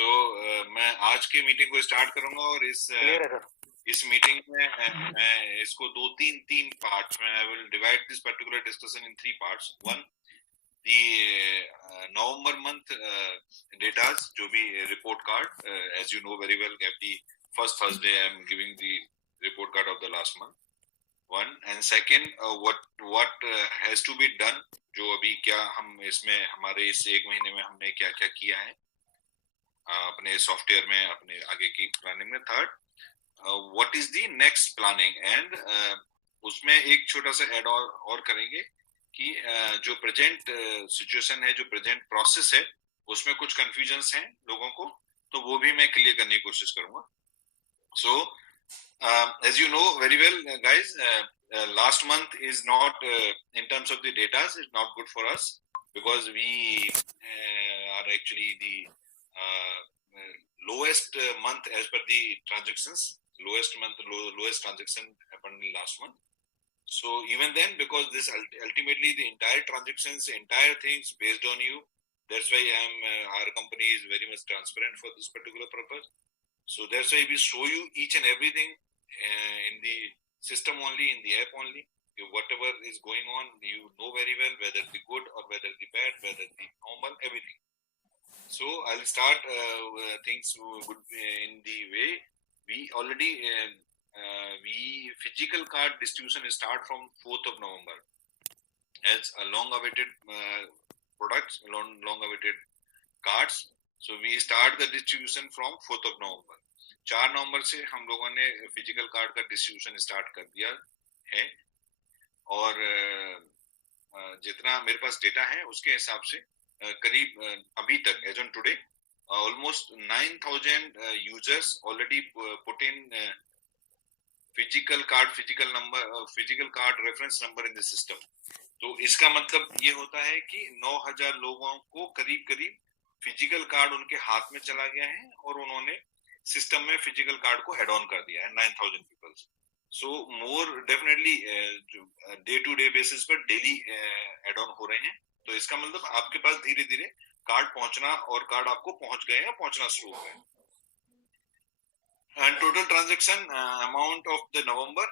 मैं आज की मीटिंग को स्टार्ट करूंगा और क्लियर है सर। इस मीटिंग में मैं इसको दो तीन तीन पार्ट्स में I will divide this particular discussion in three parts. One, the November month datas, जो भी report card, as you know very well, every first Thursday I am giving the report card of the last month. One and second, what has to be done, जो अभी क्या हम इसमें हमारे इस एक महीने में हमने क्या क्या किया है अपने सॉफ्टवेयर में, अपने आगे की प्लानिंग में. Third, what is the next planning, and उसमें एक छोटा सा ऐड और करेंगे कि जो प्रेजेंट सिचुएशन है, जो प्रेजेंट प्रोसेस है, उसमें कुछ कंफ्यूजन्स हैं लोगों को, तो वो भी मैं क्लियर करने की कोशिश करूंगा. सो as you know very well, guys, last month is not, in terms of the data, is not good for us because we are actually the lowest month as per the transactions. Lowest transaction happened in last month. So even then, because this ultimately the entire transactions, entire things based on you, that's why our company is very much transparent for this particular purpose. So that's why we show you each and everything in the system only, in the app only. Whatever is going on, you know very well, whether the good or whether the bad, whether the normal, everything. So I'll start things good in the way. We already physical card distribution start from 4th of November as a long-awaited products, long-awaited cards. So we start the distribution from 4th of November. 4 नवंबर से हम लोगों ने physical card का distribution start कर दिया है और जितना मेरे पास डेटा है उसके हिसाब से करीब अभी तक as on today almost 9,000 users already put in physical card reference number in the system. तो इसका मतलब ये होता है कि 9,000 लोगों को करीब करीब फिजिकल कार्ड उनके हाथ में चला गया है और उन्होंने सिस्टम में फिजिकल कार्ड को एड ऑन कर दिया है 9,000 पीपल्स. सो मोर डेफिनेटली जो डे टू डे बेसिस पर डेली एड ऑन हो रहे हैं. तो इसका मतलब आपके पास धीरे धीरे कार्ड पहुंचना और कार्ड आपको पहुंच गए हैं, पहुंचना शुरू हो गए. And total transaction amount of the November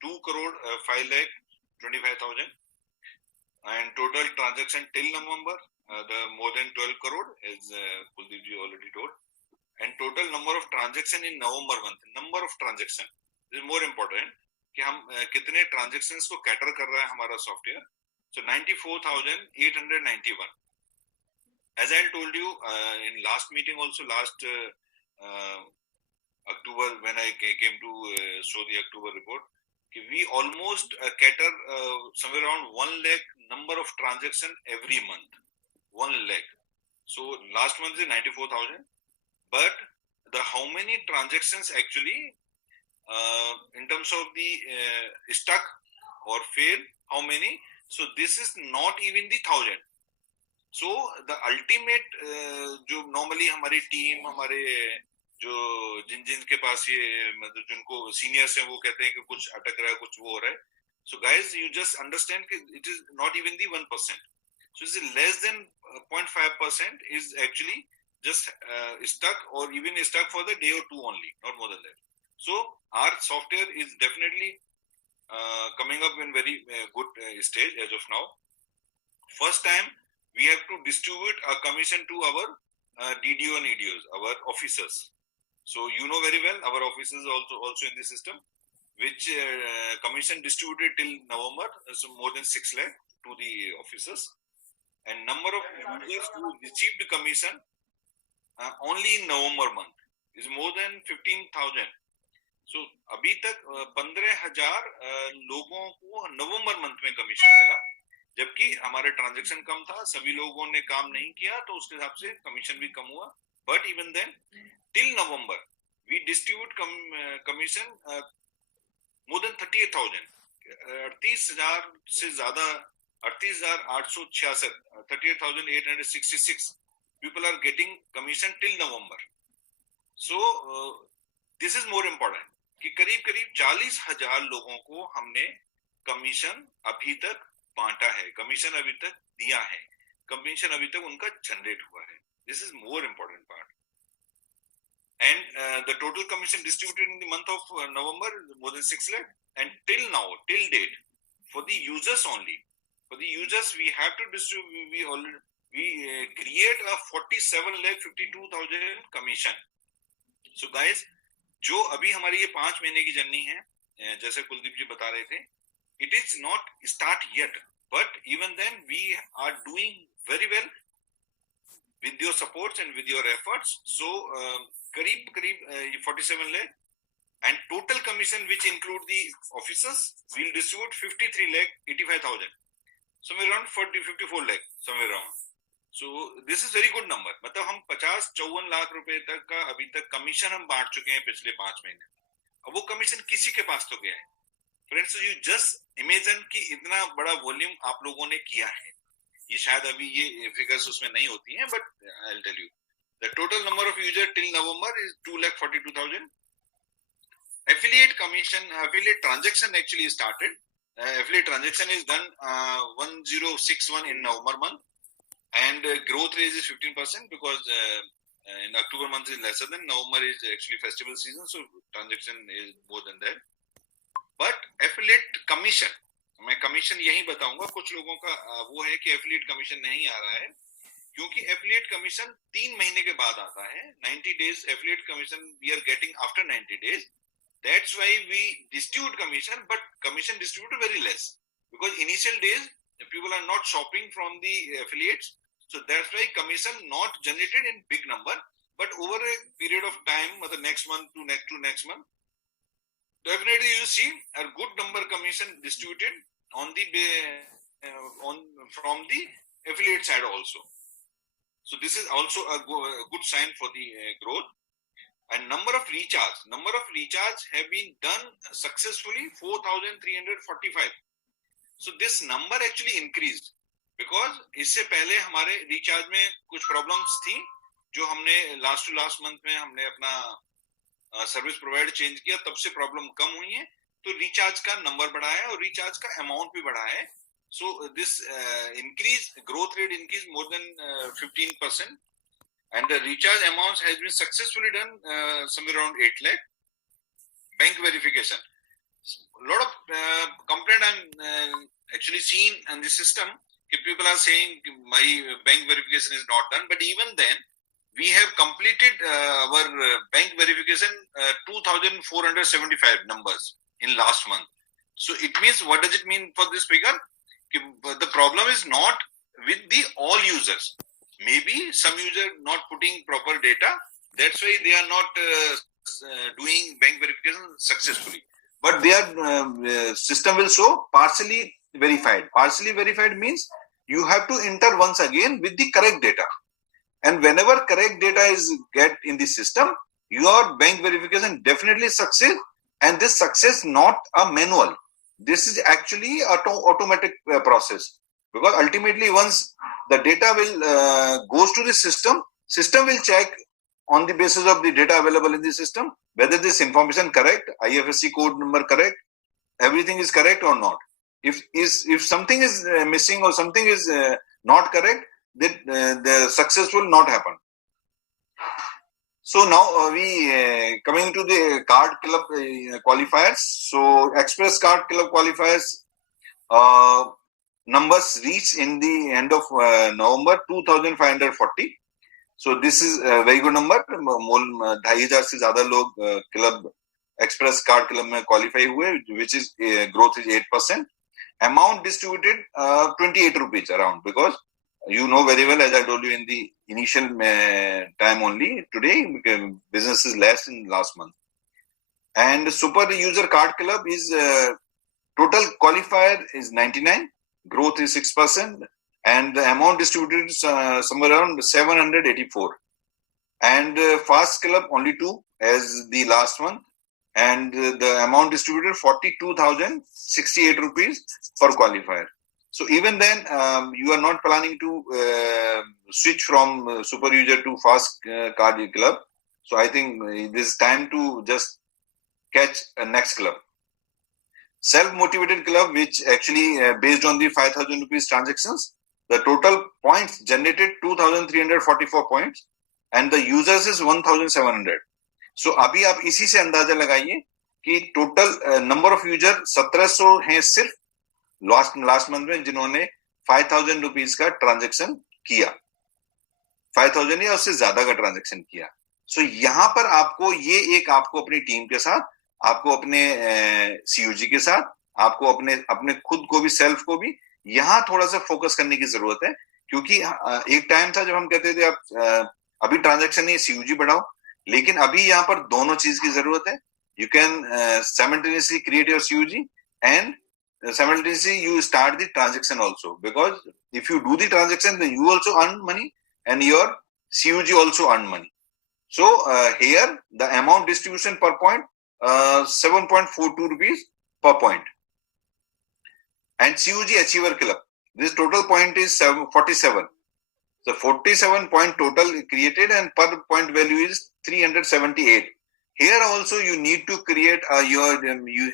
2 crore 5 lakh 25,000, and total transaction till November the more than 12 crore, as Kuldeep ji already told. And total number of transaction in November month, number of transaction is more important कि हम कितने transactions को cater कर रहा है हमारा software. So 94,891. As I told you in last meeting also, last October, when I came to show the October report, we almost cater somewhere around 1 lakh number of transaction every month. 1 lakh. So last month is 94,000. But how many transactions actually in terms of the stuck or fail, how many? So this is not even the 1,000. So the ultimate जो normally हमारी team, हमारे जो जिन के पास ये मतलब जिनको seniors हैं वो कहते हैं कि कुछ अटक रहा है, कुछ वो हो रहा है. So guys, you just understand कि it is not even the 1%. So it's less than 0.5% is actually just stuck, or even stuck for the day or two only, not more than that. So our software is definitely coming up in very good stage as of now. First time we have to distribute a commission to our DDO and EDOs, our officers. So you know very well our officers also in the system, which commission distributed till November, so more than 6 lakh to the officers, and number of users who received commission only in November month is more than 15,000. So अभी तक 15,000 लोगों को नवंबर month में commission मिला, जबकि हमारा transaction कम था, सभी लोगों ने काम नहीं किया, तो उसके हिसाब से कमीशन भी कम हुआ. But even then, till November, we distribute commission more than 38,000. 38,000 से ज्यादा, 38,866, 38,866 people are getting commission till November. So this is more important कि करीब करीब 40,000 लोगों को हमने कमीशन अभी तक बांटा है, कमीशन अभी तक दिया है, कमीशन अभी तक उनका जनरेट हुआ है. This is more important part. And the total commission distributed in the month of November is more than 6 lakh. And till now, till date, for the users only, for the users we have to distribute, we create a 47 lakh 52,000 commission. So guys, जो अभी हमारी ये 5 महीने की journey है, जैसे कुलदीप जी बता रहे थे, it is not start yet, but even then we are doing very well with your supports and with your efforts. So करीब 47 lakh, and total commission which include the officers will distribute 53 lakh 85,000, somewhere around 54 lakh, somewhere around. So this is very good number. मतलब हम 50-54 लाख रुपए तक का अभी तक commission हम बांट चुके हैं पिछले 5 महीने. अब वो कमीशन किसी के पास तो गया है. फ्रेंड्स, यू जस्ट इमेजिन कि इतना बड़ा वॉल्यूम आप लोगों ने किया है. ये शायद अभी ये फिगर्स उसमें नहीं होती हैं, but I will tell you the total number of user till November is 2,42,000. affiliate commission, affiliate transaction actually started. Affiliate transaction is done 1061 in November month, and growth rate is 15% because in October month is lesser than November is actually festival season, so transaction is more than that. But affiliate commission, मैं commission यही बताऊंगा. कुछ लोगों का वो है कि affiliate commission नहीं आ रहा है, क्योंकि एफिलिएट कमीशन 3 महीने के बाद आता है. 90 days affiliate commission we are getting after 90 days. That's why we distribute commission, but commission distributed very less, because initial days people are not shopping from the affiliates, so that's why commission not generated in big number. But over a period of time, the next month to next month, definitely you see a good number commission distributed on the from the affiliate side also. So this is also a good sign for the growth. And number of recharge have been done successfully 4,345. So this number actually increased because इससे पहले हमारे recharge में कुछ problems थी, जो हमने last to last month में हमने अपना सर्विस प्रोवाइडर चेंज किया, तब से प्रॉब्लम कम हुई है. तो रिचार्ज का नंबर बढ़ा है और रिचार्ज का अमाउंट भी बढ़ा है. So this increase, growth rate increase more than 15%. And the recharge amounts has been successfully done somewhere around 8 lakh. Bank verification. A lot of complaint I'm actually seen in the system. If people are saying my bank verification is not done, but even then, we have completed our bank verification 2,475 numbers in last month. So it means, what does it mean for this figure? The problem is not with the all users. Maybe some user not putting proper data, that's why they are not doing bank verification successfully. But their system will show partially verified. Partially verified means you have to enter once again with the correct data. And whenever correct data is get in the system, your bank verification definitely succeed. And this success not a manual. This is actually automatic process. Because ultimately, once the data will goes to the system will check on the basis of the data available in the system whether this information correct, IFSC code number correct, everything is correct or not. If something is missing or something is not correct, then the success will not happen. So now we coming to the card club qualifiers. So Express Card Club qualifiers. Numbers reached in the end of November 2,540. So this is a very good number. 2,500 से ज़्यादा लोग club express card club में qualify हुए, which is growth is 8%. Amount distributed 28 rupees around, because you know very well, as I told you in the initial time only, today business is less in last month. And Super User Card Club is total qualifier is 99. Growth is 6%, and the amount distributed is somewhere around 784. And Fast Club only 2 as the last one, and the amount distributed 42,068 rupees per qualifier. So even then, you are not planning to switch from Super User to Fast Card Club. So I think this is time to just catch a next club. Self-motivated club, which actually based on the 5,000 rupees transactions, the total points generated 2344 points and the users is 1700. So अभी आप इसी से अंदाजा लगाइए कि total number of user 1700 हैं सिर्फ last month में जिन्होंने 5000 रुपीज का ट्रांजेक्शन किया, 5000 या उससे ज्यादा का ट्रांजेक्शन किया. सो यहां पर आपको ये एक आपको अपनी टीम के साथ, आपको अपने सीयूजी के साथ, आपको अपने खुद को भी, सेल्फ को भी यहां थोड़ा सा फोकस करने की जरूरत है. क्योंकि एक टाइम था जब हम कहते थे आप अभी ट्रांजेक्शन नहीं, सीयूजी बढ़ाओ, लेकिन अभी यहाँ पर दोनों चीज की जरूरत है. You can simultaneously create your CUG and simultaneously you start the transaction also, because if you do the transaction then you also earn money and your CUG also earn money. So here the amount distribution per point 7.42 rupees per point. And CUG achiever club, this total point is 47. So 47 point total created and per point value is 378. Here also you need to create you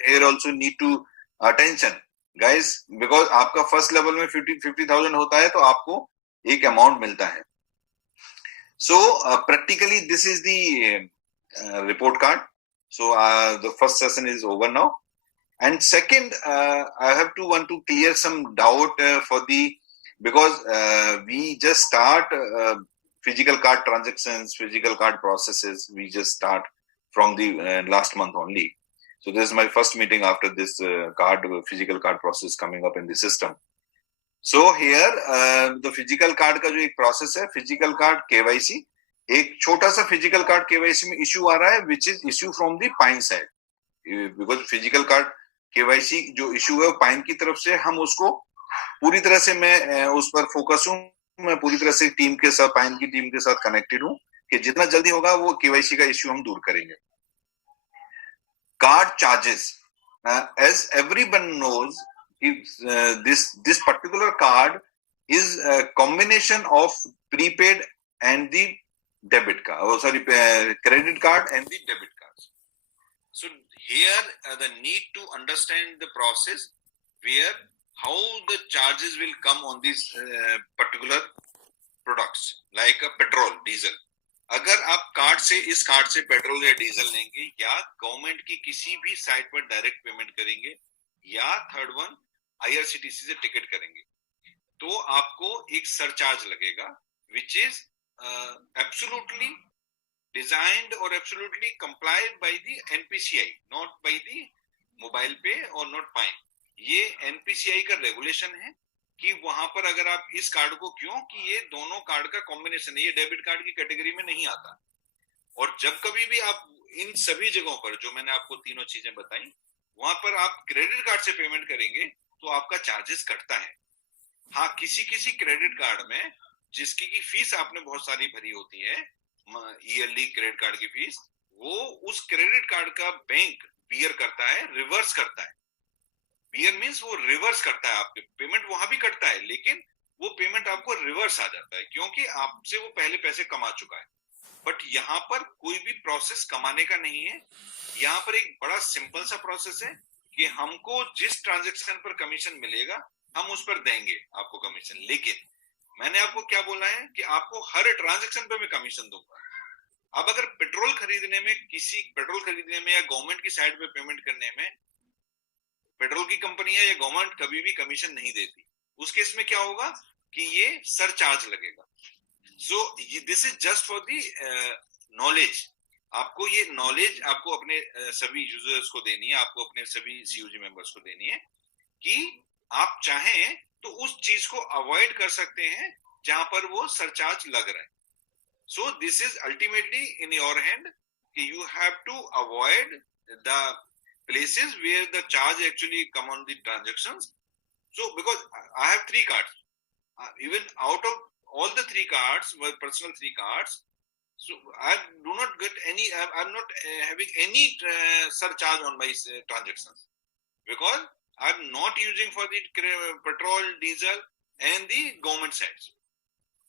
here also need to attention guys, because आपका first level में 50,000 होता है तो आपको एक amount मिलता है. So practically this is the report card. So the first session is over now, and second I have to want to clear some doubt for the, because we just start physical card transactions, physical card processes, we just start from the last month only. So this is my first meeting after this physical card process coming up in the system. So here the physical card का जो एक process है, physical card KYC, एक छोटा सा physical card KYC में issue आ रहा है, which is issue from the Pine side, because physical card KYC जो issue है Pine की तरफ से, हम उसको पूरी तरह से मैं उस पर फोकस हूँ, मैं पूरी तरह से टीम के साथ, Pine की टीम के साथ कनेक्टेड हूँ कि जितना जल्दी होगा वो KYC का issue हम दूर करेंगे. Card charges, as everyone knows, this particular card is a combination of prepaid and the debit card, credit card and the debit cards. So here the need to understand the process where how the charges will come on these particular products like a petrol, diesel. अगर आप card से, इस card से petrol या diesel लेंगे या government की किसी भी साइट पर डायरेक्ट पेमेंट करेंगे या थर्ड वन आईआरसीटीसी से टिकट करेंगे, तो आपको एक सरचार्ज लगेगा विच इज एब्सोल्युटली डिजाइंड और absolutely complied by the NPCI, not by the mobile पे और नॉट पाइन. ये एनपीसीआई का रेगुलेशन है कि वहां पर अगर आप इस कार्ड को, क्यों कि ये दोनों कार्ड का कॉम्बिनेशन है, ये डेबिट कार्ड की कैटेगरी में नहीं आता. और जब कभी भी आप इन सभी जगहों पर जो मैंने आपको तीनों चीजें बताई, वहां पर आप क्रेडिट कार्ड से पेमेंट करेंगे तो आपका चार्जेस कटता है. हाँ, किसी किसी क्रेडिट कार्ड में जिसकी की फीस आपने बहुत सारी भरी होती है, ईयरली क्रेडिट कार्ड की फीस, वो उस क्रेडिट कार्ड का बैंक बियर करता है, रिवर्स करता है. बियर मीन्स वो रिवर्स करता है, आपके पेमेंट वहां भी कटता है लेकिन वो पेमेंट आपको रिवर्स आ जाता है क्योंकि आपसे वो पहले पैसे कमा चुका है. बट यहाँ पर कोई भी प्रोसेस कमाने का नहीं है. यहाँ पर एक बड़ा सिंपल सा प्रोसेस है कि हमको जिस ट्रांजेक्शन पर कमीशन मिलेगा हम उस पर देंगे आपको कमीशन. लेकिन मैंने आपको क्या बोला है कि आपको हर ट्रांजेक्शन पे मैं कमीशन दूंगा. अब अगर पेट्रोल खरीदने में, किसी पेट्रोल खरीदने में या गवर्नमेंट की साइड पे पेमेंट करने में पेट्रोल की कंपनियां या गवर्नमेंट कभी भी कमीशन नहीं देती, उस केस में क्या होगा कि ये सरचार्ज लगेगा. सो this is just for the knowledge. आपको ये नॉलेज आपको अपने सभी यूजर्स को देनी है, आपको अपने सभी सीयूजी मेंबर्स को देनी है कि आप चाहें तो उस चीज को अवॉइड कर सकते हैं जहां पर वो सरचार्ज लग रहा है. So this is ultimately in your hand कि you have to avoid the places where the charge actually come on the transactions. So because I have 3 cards, even out of all the 3 cards, my personal 3 cards, so I do not get any, I'm not having any surcharge on my transactions because I'm not using for the petrol, diesel and the government sides.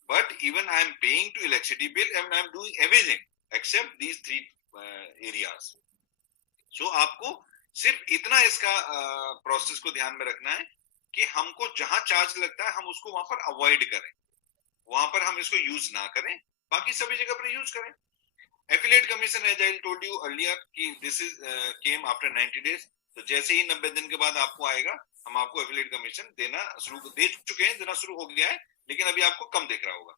But even I'm paying to electricity bill and I'm doing everything except these 3 areas. So आपको सिर्फ इतना इसका process को ध्यान में रखना है कि हमको जहां चार्ज लगता है हम उसको वहां पर अवॉइड करें, वहां पर हम इसको यूज ना करें, बाकी सभी जगह पर यूज करें। Affiliate commission as I told you earlier कि this is came after 90 days, तो जैसे ही 90 दिन के बाद आपको आएगा, हम आपको एफिलिएट कमीशन देना शुरू दे चुके हैं, देना शुरू हो गया है, लेकिन अभी आपको कम दिख रहा होगा।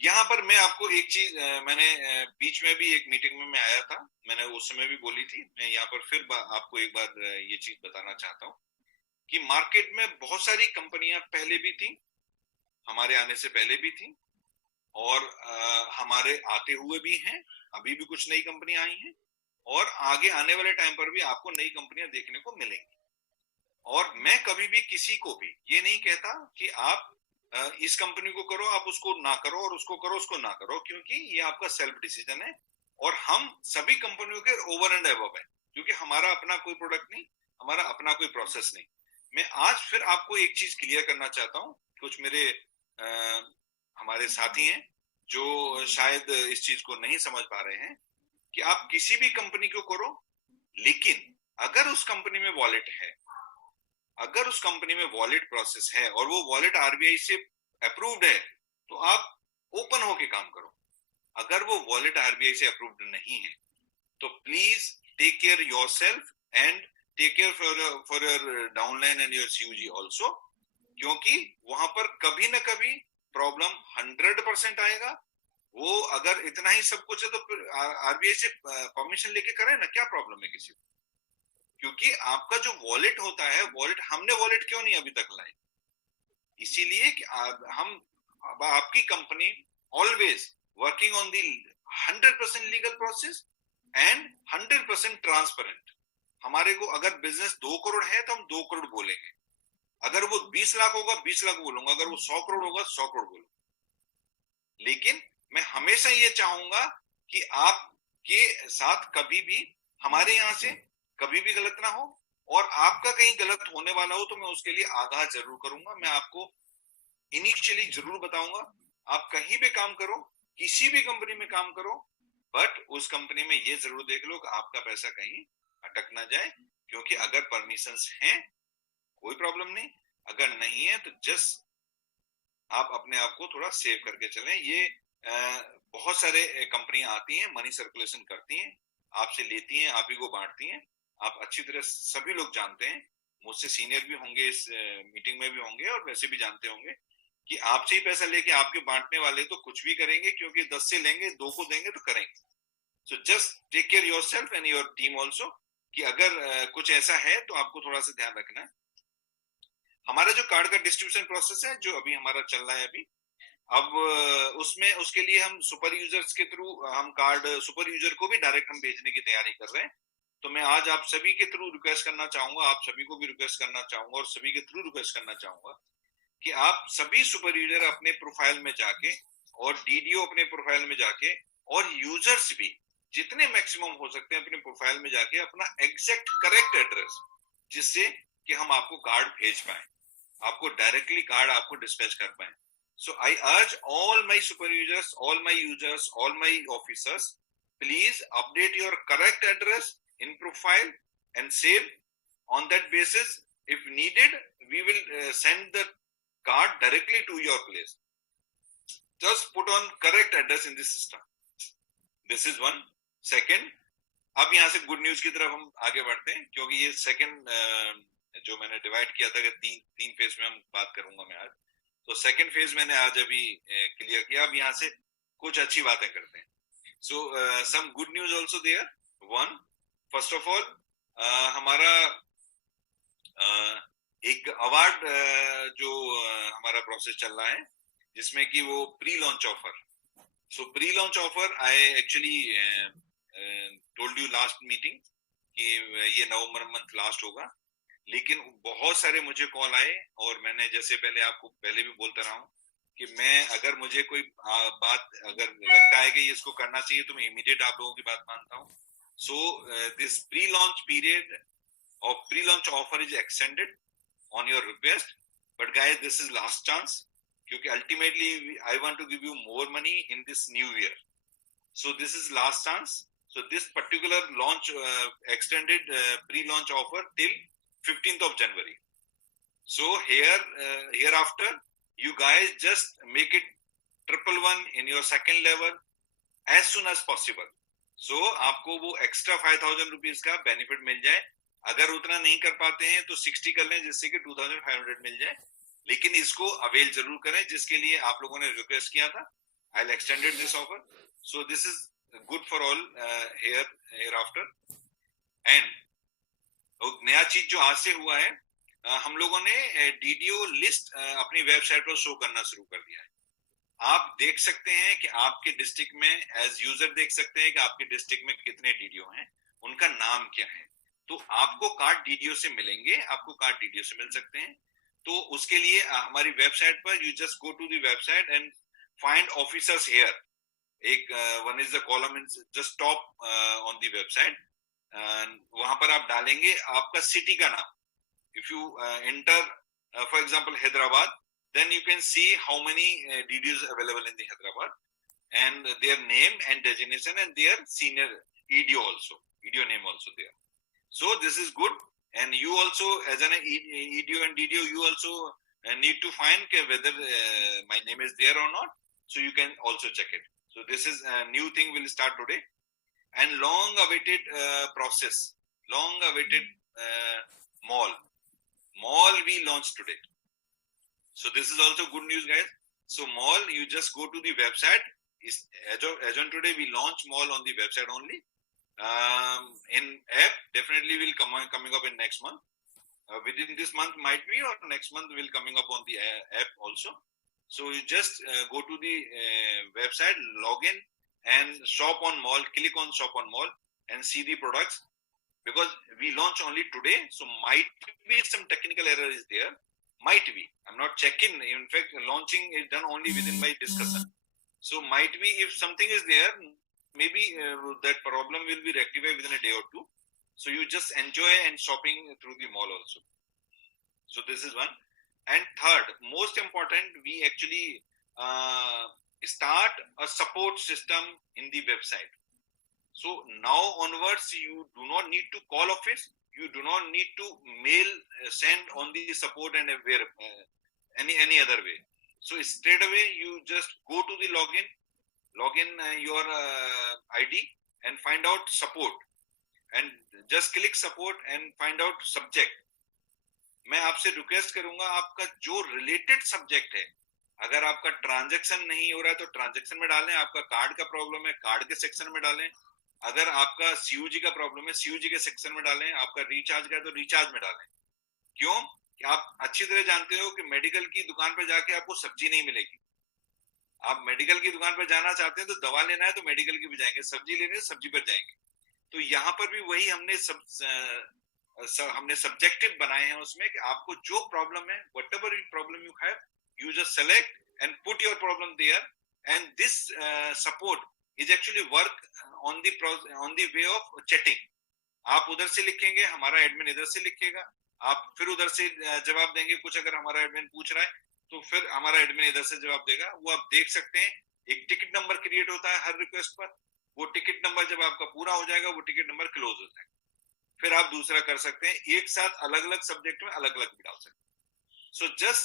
यहाँ पर मैं आपको एक चीज, मैंने बीच में भी एक मीटिंग में मैं आया था, मैंने उस समय भी बोली थी, मैं यहाँ पर फिर आपको एक बार ये चीज बताना चाहता हूँ कि मार्केट में बहुत सारी कंपनियां पहले भी थी, हमारे आने से पहले भी थी, और हमारे आते हुए भी हैं, अभी भी कुछ नई कंपनियां आई हैं, और आगे आने वाले टाइम पर भी आपको नई कंपनियां देखने को मिलेंगी। और मैं कभी भी किसी को भी ये नहीं कहता कि आप इस कंपनी को करो, आप उसको ना करो, और उसको करो, उसको ना करो, क्योंकि ये आपका सेल्फ डिसीजन है, और हम सभी कंपनियों के ओवर एंड अबव है, क्योंकि हमारा अपना कोई प्रोडक्ट नहीं, हमारा अपना कोई प्रोसेस नहीं। मैं आज फिर आपको एक चीज क्लियर करना चाहता हूँ, कुछ मेरे हमारे साथी हैं जो शायद इस चीज को नहीं समझ पा रहे हैं, कि आप किसी भी कंपनी को करो, लेकिन अगर उस कंपनी में वॉलेट है, अगर उस कंपनी में वॉलेट प्रोसेस है और वो वॉलेट आरबीआई से अप्रूव्ड है, तो आप ओपन होके काम करो। अगर वो वॉलेट आरबीआई से अप्रूव्ड नहीं है, तो please take care yourself and take care for your downline and your CUG also, क्योंकि वहां पर कभी ना कभी प्रॉब्लम 100% आएगा। वो अगर इतना ही सब कुछ है तो फिर आरबीआई से परमिशन लेके करें ना, क्या प्रॉब्लम है किसी को? क्योंकि आपका जो वॉलेट होता है, वॉलेट हमने वॉलेट क्यों नहीं अभी तक लाए? इसीलिए कि हम आपकी company always working on the 100% legal process and 100% transparent. हमारे को अगर बिजनेस 2 करोड़ है तो हम 2 करोड़ बोलेंगे, अगर वो 20 लाख होगा 20 लाख बोलूंगा, अगर वो 100 करोड़ होगा 100 करोड़ बोलूंगा। लेकिन मैं हमेशा ये चाहूंगा कि आपके साथ कभी भी हमारे यहां से कभी भी गलत ना हो, और आपका कहीं गलत होने वाला हो तो मैं उसके लिए आगाह जरूर करूंगा, मैं आपको इनिशियली जरूर बताऊंगा। आप कहीं भी काम करो, किसी भी कंपनी में काम करो, बट उस कंपनी में ये जरूर देख लो कि आपका पैसा कहीं अटक ना जाए, क्योंकि अगर परमिशंस हैं कोई प्रॉब्लम नहीं, अगर नहीं है तो जस्ट आप अपने आप को थोड़ा सेव करके चलें। ये बहुत सारे कंपनियां आती हैं, मनी सर्कुलेशन करती हैं, आपसे लेती हैं, आप ही को बांटती हैं। आप अच्छी तरह सभी लोग जानते हैं, मुझसे सीनियर भी होंगे, इस मीटिंग में भी होंगे, और वैसे भी जानते होंगे कि आपसे ही पैसा लेके आपके बांटने वाले तो कुछ भी करेंगे, क्योंकि 10 से लेंगे 2 को देंगे तो करेंगे। So just take care yourself and your team also, कि अगर कुछ ऐसा है तो आपको थोड़ा सा ध्यान रखना है। हमारा जो कार्ड का डिस्ट्रीब्यूशन प्रोसेस है जो अभी हमारा चल रहा है अभी, अब उसमें उसके लिए हम सुपर यूजर्स के थ्रू हम कार्ड सुपर यूजर को भी डायरेक्ट हम भेजने की तैयारी कर रहे हैं। तो मैं आज आप सभी के थ्रू रिक्वेस्ट करना चाहूंगा, आप सभी को भी रिक्वेस्ट करना चाहूंगा, और सभी के थ्रू रिक्वेस्ट करना चाहूंगा कि आप सभी सुपर यूजर अपने प्रोफाइल में जाके, और डीडीओ अपने प्रोफाइल में जाके, और यूजर्स भी जितने मैक्सिमम हो सकते हैं अपने प्रोफाइल में जाके अपना एग्जैक्ट करेक्ट एड्रेस, जिससे कि हम आपको कार्ड भेज पाए, आपको डायरेक्टली कार्ड आपको डिस्पैच कर पाए। So I urge all my super users, all my users, all my officers, please update your correct address in profile and save. On that basis, if needed, we will send the card directly to your place. Just put on correct address in this system. This is one. Second, अब यहाँ से good news की तरफ हम आगे बढ़ते हैं, क्योंकि ये सेकंड जो मैंने डिवाइड किया था कि तीन फेज में हम बात करूंगा मैं आज, तो सेकंड फेज मैंने आज अभी क्लियर किया। अब यहाँ से कुछ अच्छी बातें करते हैं। So some good news also there. One, first of all हमारा एक अवार्ड जो हमारा प्रोसेस चल रहा है, जिसमें कि वो pre launch offer. So pre launch offer I actually told you last meeting कि ये नवंबर मंथ लास्ट होगा, लेकिन बहुत सारे मुझे कॉल आए, और मैंने जैसे पहले आपको पहले भी बोलता रहा हूँ कि मैं अगर मुझे कोई बात अगर लगता है कि इसको करना चाहिए तो मैं इमीडिएट आप लोगों की बात मानता हूँ। So this pre launch period और pre launch offer is extended on your request, but guys this is last chance, क्योंकि ultimately I want to give you more money in this new year. So this is last chance. So this particular launch extended pre-launch offer till 15th of January. So hereafter, you guys just make it 111 in your second level as soon as possible. So आपको वो extra 5,000 rupees का benefit मिल जाए. अगर उतना नहीं कर पाते हैं तो 60 कर लें जिससे कि 2,500 मिल जाए. लेकिन इसको अवेल जरूर करें जिसके लिए आप लोगों ने रिक्वेस्ट किया था. I'll extended this offer. So this is good for all hereafter. And नया चीज जो आज से हुआ है, हम लोगों ने डीडीओ लिस्ट अपनी वेबसाइट पर शो करना शुरू कर दिया है. आप देख सकते हैं कि आपके डिस्ट्रिक्ट में एज यूजर देख सकते हैं कि आपके डिस्ट्रिक्ट में कितने डीडीओ हैं, उनका नाम क्या है. तो आपको कार्ड डीडीओ से मिलेंगे, आपको कार्ड डीडीओ से मिल सकते हैं. तो उसके लिए हमारी वेबसाइट पर you just go to the website and find officers here. एक one is the column in just top on the website. वहां पर आप डालेंगे आपका सिटी का नाम. If you enter for example Hyderabad, then you can see how many DDOs available in the Hyderabad and their name and designation and their senior EDO also, EDO name also there. So this is good, and you also as an EDO and DDO you also need to find whether my name is there or not, so you can also check it. So this is a new thing will start today, and long awaited process, long awaited mall we launched today. So this is also good news, guys. So mall, you just go to the website. As on today, we launch mall on the website only. In app, definitely will coming up in next month. Within this month might be, or next month will coming up on the app also. So you just go to the website, log in, and shop on mall. Click on shop on mall and see the products. Because we launch only today, so might be some technical error is there. Might be. I'm not checking. In fact, launching is done only within my discussion. So might be if something is there, maybe that problem will be rectified within a day or two. So you just enjoy and shopping through the mall also. So this is one. And third, most important, we actually start a support system in the website. So now onwards, you do not need to call office. You do not need to mail, send on the support and any other way. So straight away, you just go to the login your ID and find out support, and just click support and find out subject. मैं आपसे request करूंगा आपका जो related subject है, अगर आपका transaction नहीं हो रहा है तो ट्रांजैक्शन में डालें, आपका कार्ड का प्रॉब्लम है कार्ड के सेक्शन में डालें, अगर आपका सीयूजी का प्रॉब्लम है सीयूजी के सेक्शन में डालें, आपका रिचार्ज का है तो रिचार्ज में डालें. क्यों? कि आप अच्छी तरह जानते हो कि मेडिकल की दुकान पर जाके आपको सब्जी नहीं मिलेगी. आप मेडिकल की दुकान पर जाना चाहते हैं तो दवा लेना है तो मेडिकल की भी जाएंगे, सब्जी लेने है सब्जी पर जाएंगे. तो यहाँ पर भी वही हमने सब्जेक्टिव बनाए हैं उसमें कि आपको जो प्रॉब्लम है, whatever problem you have, you just select and put your problem there, and this support is actually work on the way of chatting. आप उधर से लिखेंगे, हमारा एडमिन इधर से लिखेगा, आप फिर उधर से जवाब देंगे. कुछ अगर हमारा एडमिन पूछ रहा है तो फिर हमारा एडमिन इधर से जवाब देगा. वो आप देख सकते हैं. एक टिकट नंबर क्रिएट होता है हर रिक्वेस्ट पर. वो टिकट नंबर जब आपका पूरा हो जाएगा वो टिकट नंबर क्लोज हो जाएगा. फिर आप दूसरा कर सकते हैं. एक साथ अलग अलग सब्जेक्ट में अलग अलग भी डाल सकते हैं. सो जस्ट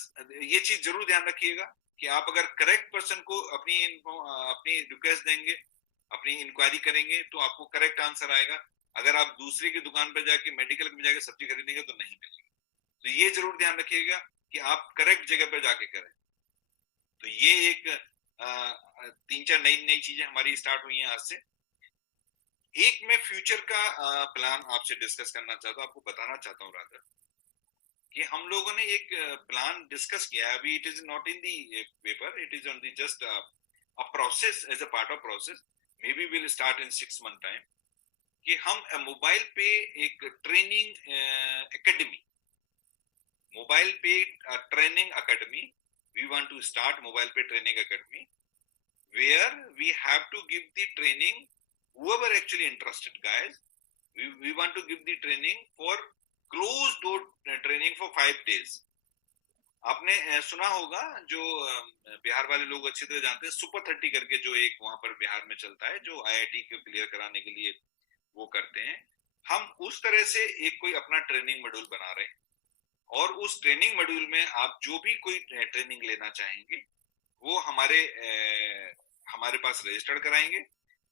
ये चीज जरूर ध्यान रखिएगा कि आप अगर करेक्ट पर्सन को अपनी रिक्वेस्ट देंगे, अपनी इंक्वायरी करेंगे तो आपको करेक्ट आंसर आएगा. अगर आप दूसरे की दुकान पर जाके मेडिकल में जाके सब्जी खरीदेंगे तो नहीं मिलेगी. तो ये जरूर ध्यान रखिएगा कि आप करेक्ट जगह पर जाके करें. तो ये एक 3-4 नई चीजें हमारी स्टार्ट हुई हैं आज से. एक मैं फ्यूचर का प्लान आपसे डिस्कस करना चाहता हूँ, आपको बताना चाहता हूँ रादर कि हम लोगों ने एक प्लान डिस्कस किया है. अभी it is not in the paper, it is on the just a process, as a part of process. Maybe will start in 6 month time कि हम मोबाइल पे एक ट्रेनिंग एकेडमी, मोबाइल पे training academy, we want to start mobile पे training academy where we have to give the training, whoever actually interested guys, we want to give the training for closed door training for 5 days. आपने सुना होगा, जो बिहार वाले लोग अच्छी तरह जानते हैं, सुपर 30 करके जो एक वहां पर बिहार में चलता है, जो आईआईटी को क्लियर कराने के लिए वो करते हैं. हम उस तरह से एक कोई अपना ट्रेनिंग मॉड्यूल बना रहे हैं और उस ट्रेनिंग मॉड्यूल में आप जो भी कोई ट्रेनिंग लेना चाहेंगे वो हमारे पास रजिस्टर कराएंगे।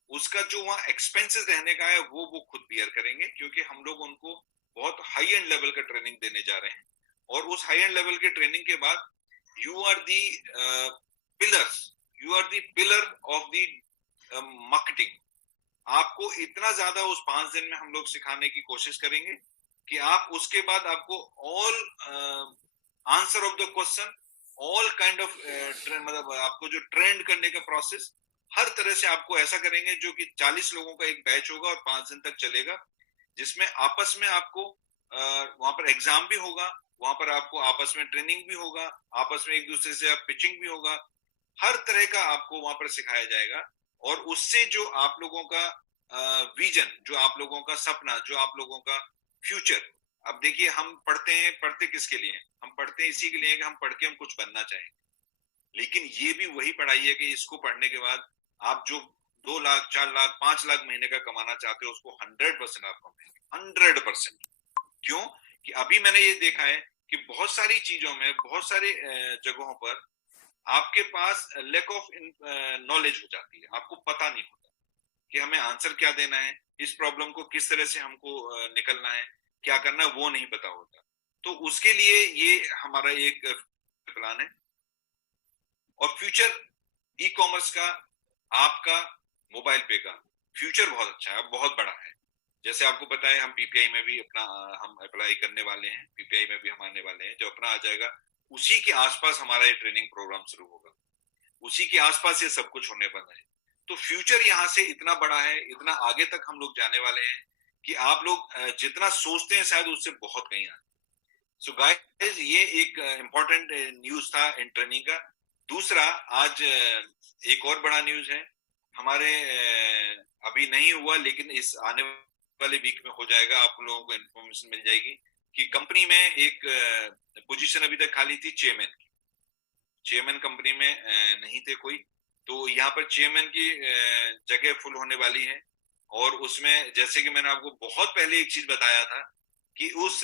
उसका जो वहाँ एक्सपेंसेस रहने का है वो खुद बियर करेंगे, क्योंकि हम लोग उनको बहुत हाई एंड लेवल का ट्रेनिंग देने जा रहे हैं। और उस हाई एंड लेवल के ट्रेनिंग के बाद you are the pillars, you are the pillar of the marketing. आपको इतना ज्यादा उस 5 दिन में हम लोग सिखाने की कोशिश करेंगे कि आप उसके बाद आपको all answer of the question, all kind of मतलब आपको जो ट्रेंड करने का प्रोसेस हर तरह से आपको ऐसा करेंगे, जो कि 40 लोगों का एक बैच होगा और 5 दिन तक चलेगा, जिसमें आपस में आपको वहां पर एग्जाम भी होगा, वहां पर आपको आपस में ट्रेनिंग भी होगा, आपस में एक दूसरे से आप पिचिंग भी होगा, हर तरह का आपको वहां पर सिखाया जाएगा। और उससे जो आप लोगों का विजन, जो आप लोगों का सपना, जो आप लोगों का फ्यूचर, अब देखिए हम पढ़ते हैं, पढ़ते किसके लिए? हम पढ़ते हैं इसी के लिए कि हम पढ़ के हम कुछ बनना चाहें। लेकिन ये भी वही पढ़ाई है कि इसको पढ़ने के बाद आप जो 2 लाख 4 लाख 5 लाख महीने का कमाना चाहते हो उसको 100% आप कमाएंगे, 100%। क्यों? कि अभी मैंने ये देखा है कि बहुत सारी चीजों में, बहुत सारे जगहों पर आपके पास लैक ऑफ नॉलेज हो जाती है, आपको पता नहीं होता कि हमें आंसर क्या देना है, इस प्रॉब्लम को किस तरह से हमको निकलना है, क्या करना है, वो नहीं पता होता। तो उसके लिए ये हमारा एक प्लान है। और फ्यूचर ई कॉमर्स का, आपका मोबाइल पे का फ्यूचर बहुत अच्छा है, बहुत बड़ा है। जैसे आपको पता है हम पीपीआई में भी अपना हम अप्लाई करने वाले हैं, पीपीआई में भी हम आने वाले हैं, जो अपना आ जाएगा उसी के आसपास हमारा ये ट्रेनिंग प्रोग्राम शुरू होगा, उसी के आसपास ये सब कुछ होने वाला है। तो फ्यूचर यहाँ से इतना बड़ा है, इतना आगे तक हम लोग जाने वाले हैं कि आप लोग जितना सोचते हैं शायद उससे बहुत कहीं आगे। सो गाइस, ये एक इम्पोर्टेंट न्यूज था इन ट्रेनिंग का। दूसरा, आज एक और बड़ा न्यूज है हमारे, अभी नहीं हुआ लेकिन इस आने वाले वीक में हो जाएगा, आप लोगों को इन्फॉर्मेशन मिल जाएगी कि कंपनी में एक पोजीशन अभी तक खाली थी चेयरमैन की। चेयरमैन कंपनी में नहीं थे कोई, तो यहाँ पर चेयरमैन की जगह फुल होने वाली है। और उसमें जैसे कि मैंने आपको बहुत पहले एक चीज बताया था कि उस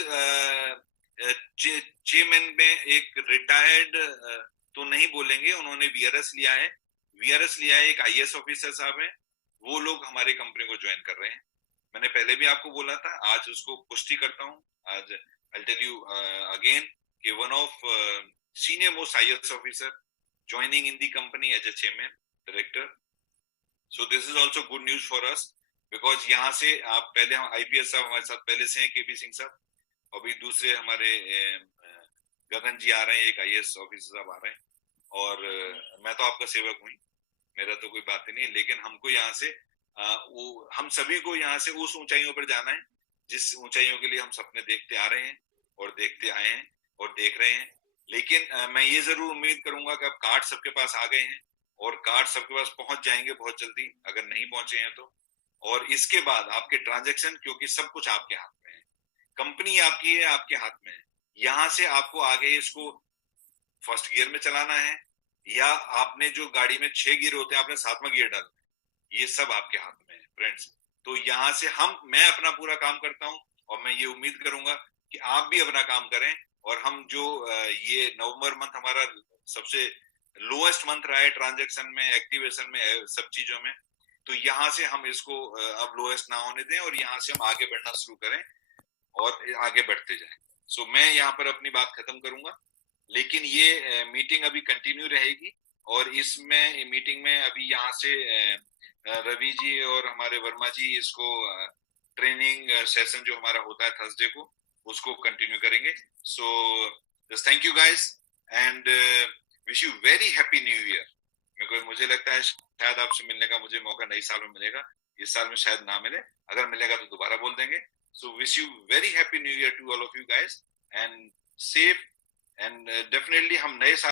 चेयरमैन में एक रिटायर्ड तो नहीं बोलेंगे, उन्होंने वीआरएस लिया है, वीआरएस लिया है, एक आईएएस ऑफिसर साहब है, वो लोग हमारी कंपनी को ज्वाइन कर रहे हैं। मैंने पहले भी आपको बोला था, आज उसको पुष्टि करता हूँ। आज आई टेल यू अगेन कि one of senior most IAS officer joining in the company as a chairman director. So this is also good news for us because यहाँ से आप पहले, हम आईपीएस साहब हमारे साथ पहले से हैं, केपी सिंह साहब, अभी दूसरे हमारे गगन जी आ रहे हैं, एक आईएएस ऑफिसर साहब आ रहे हैं, और मैं तो आपका सेवक हूँ, मेरा तो कोई बात ही नहीं। लेकिन हमको यहाँ से वो हम सभी को यहाँ से उस ऊंचाइयों पर जाना है जिस ऊंचाइयों के लिए हम सपने देखते आ रहे हैं और देखते आए हैं और देख रहे हैं। लेकिन मैं ये जरूर उम्मीद करूंगा कि अब कार्ड सबके पास आ गए हैं और कार्ड सबके पास पहुंच जाएंगे बहुत जल्दी, अगर नहीं पहुंचे हैं तो। और इसके बाद आपके ट्रांजैक्शन, क्योंकि सब कुछ आपके हाथ में है, कंपनी आपकी है, आपके हाथ में है, यहाँ से आपको आगे इसको फर्स्ट गियर में चलाना है या आपने जो गाड़ी में 6 गियर होते हैं आपने 7वां गियर डालना है, ये सब आपके हाथ में है फ्रेंड्स। तो यहाँ से मैं अपना पूरा काम करता हूँ और मैं ये उम्मीद करूंगा कि आप भी अपना काम करें। और हम जो ये नवंबर मंथ हमारा सबसे लोएस्ट मंथ रहा है ट्रांजैक्शन में, एक्टिवेशन में, सब चीजों में, तो यहाँ से हम इसको अब लोएस्ट ना होने दें और यहाँ से हम आगे बढ़ना शुरू करें और आगे बढ़ते जाएं। सो मैं यहाँ पर अपनी बात खत्म करूंगा, लेकिन ये मीटिंग अभी कंटिन्यू रहेगी। और इसमें मीटिंग में अभी यहाँ से रवि जी और हमारे वर्मा जी इसको ट्रेनिंग सेशन जो हमारा होता है थर्सडे को, उसको कंटिन्यू करेंगे। So thank you guys and wish you very happy new year. मुझे लगता है शायद आपसे मिलने का मुझे मौका नई साल में मिलेगा, इस साल में शायद ना मिले, अगर मिलेगा तो दोबारा बोल देंगे। So wish you very happy new year to all of you guys and safe and definitely हम नए साल